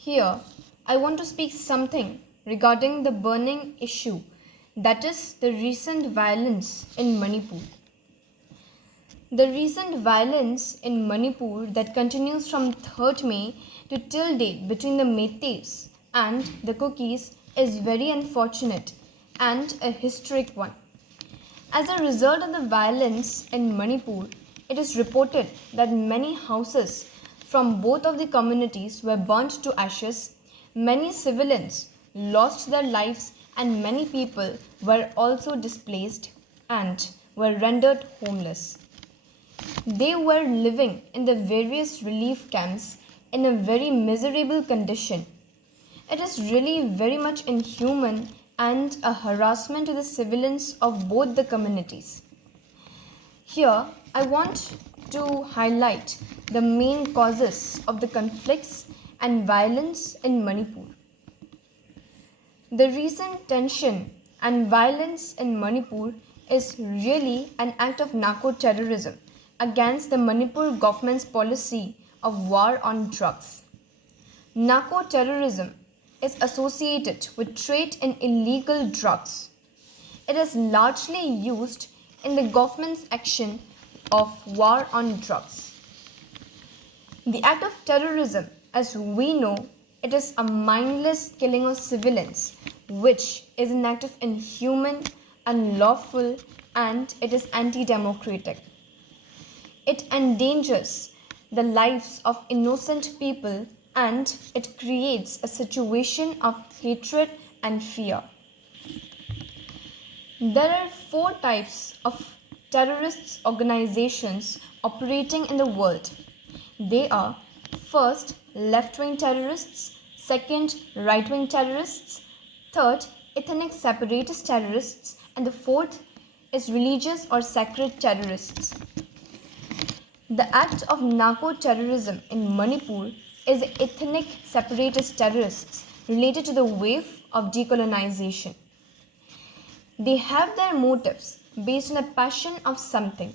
Here, I want to speak something regarding the burning issue, that is the recent violence in Manipur. The recent violence in Manipur that continues from 3rd May to till date between the Meiteis and the Kukis is very unfortunate and a historic one. As a result of the violence in Manipur, it is reported that many houses from both of the communities were burnt to ashes, many civilians lost their lives, and many people were also displaced and were rendered homeless. They were living in the various relief camps in a very miserable condition. It is really very much inhuman and a harassment to the civilians of both the communities. Here, I want to highlight the main causes of the conflicts and violence in Manipur. The recent tension and violence in Manipur is really an act of narco-terrorism against the Manipur government's policy of war on drugs. Narco-terrorism is associated with trade in illegal drugs. It is largely used in the government's action of war on drugs. The act of terrorism, as we know, it is a mindless killing of civilians, which is an act of inhuman, unlawful, and it is anti-democratic. It endangers the lives of innocent people and it creates a situation of hatred and fear. There are 4 types of terrorist organizations operating in the world. They are first, left-wing terrorists, second, right-wing terrorists, third, ethnic separatist terrorists, and the fourth is religious or sacred terrorists. The act of narco-terrorism in Manipur is ethnic separatist terrorists related to the wave of decolonization. They have their motives based on a passion of something.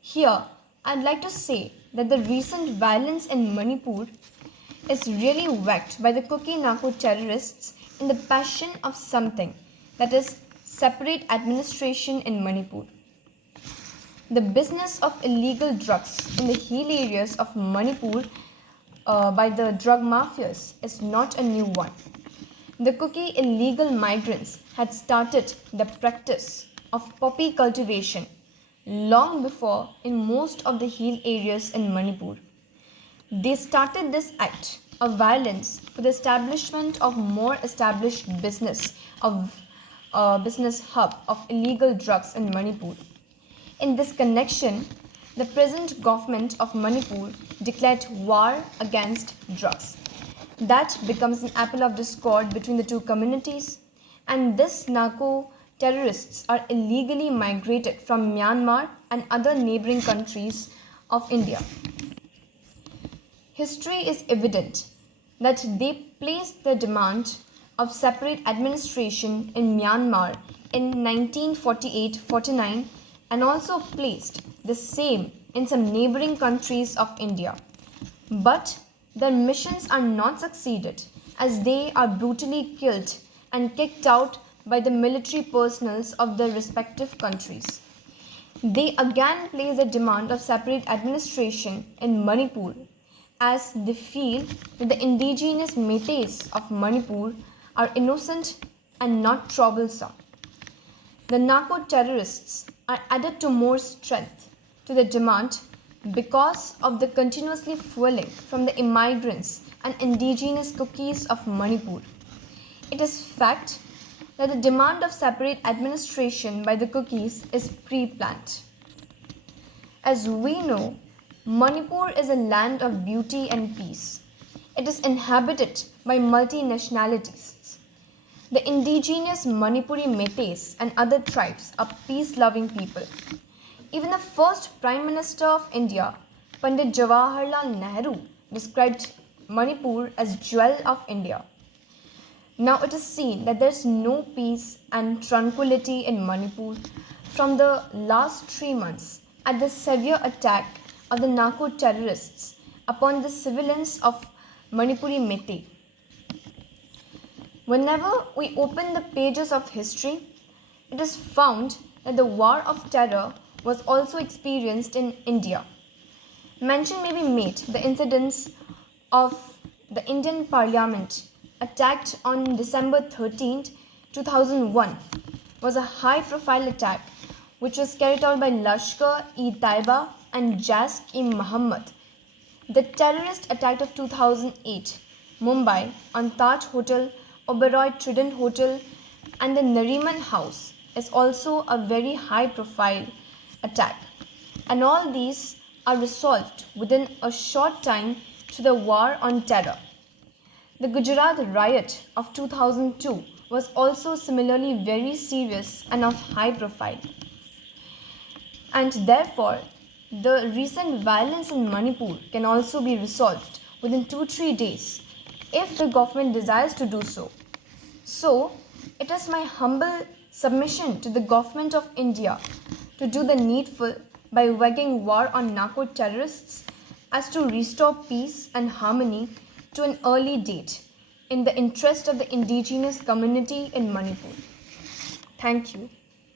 Here, I'd like to say that the recent violence in Manipur is really wrecked by the Kuki narco-terrorists in the passion of something, that is, separate administration in Manipur. The business of illegal drugs in the hill areas of Manipur by the drug mafias is not a new one. The Kuki illegal migrants had started the practice of poppy cultivation long before in most of the hill areas in Manipur. They started this act of violence for the establishment of more established business hub of illegal drugs in Manipur. In this connection, the present government of Manipur declared war against drugs. That becomes an apple of discord between the two communities, and these narco terrorists are illegally migrated from Myanmar and other neighboring countries of India. History is evident that they placed the demand of separate administration in Myanmar in 1948-49 and also placed the same in some neighboring countries of India. But their missions are not succeeded as they are brutally killed and kicked out by the military personnel of their respective countries. They again place a demand of separate administration in Manipur as they feel that the indigenous Meiteis of Manipur are innocent and not troublesome. The narco-terrorists are added to more strength to the demand because of the continuously fueling from the immigrants and indigenous Kukis of Manipur. It is fact that the demand of separate administration by the Kukis is pre-planned. As we know, Manipur is a land of beauty and peace. It is inhabited by multi-nationalities. The indigenous Manipuri Meiteis and other tribes are peace-loving people. Even the first Prime Minister of India, Pandit Jawaharlal Nehru, described Manipur as jewel of India. Now it is seen that there is no peace and tranquility in Manipur from the last 3 months at the severe attack of the narco-terrorists upon the civilians of Manipuri Meitei. Whenever we open the pages of history, it is found that the war of terror was also experienced in India. Mention may be made the incidents of the Indian Parliament attacked on December 13, 2001 was a high-profile attack which was carried out by Lashkar-e-Taiba and Jaish-e-Mohammed. The terrorist attack of 2008, Mumbai on Taj Hotel, Oberoi Trident Hotel and the Nariman House is also a very high-profile attack. And all these are resolved within a short time to the war on terror. The Gujarat riot of 2002 was also similarly very serious and of high profile. And therefore, the recent violence in Manipur can also be resolved within 2-3 days if the government desires to do so. So, it is my humble submission to the government of India to do the needful by waging war on narco-terrorists as to restore peace and harmony to an early date in the interest of the indigenous community in Manipur. Thank you.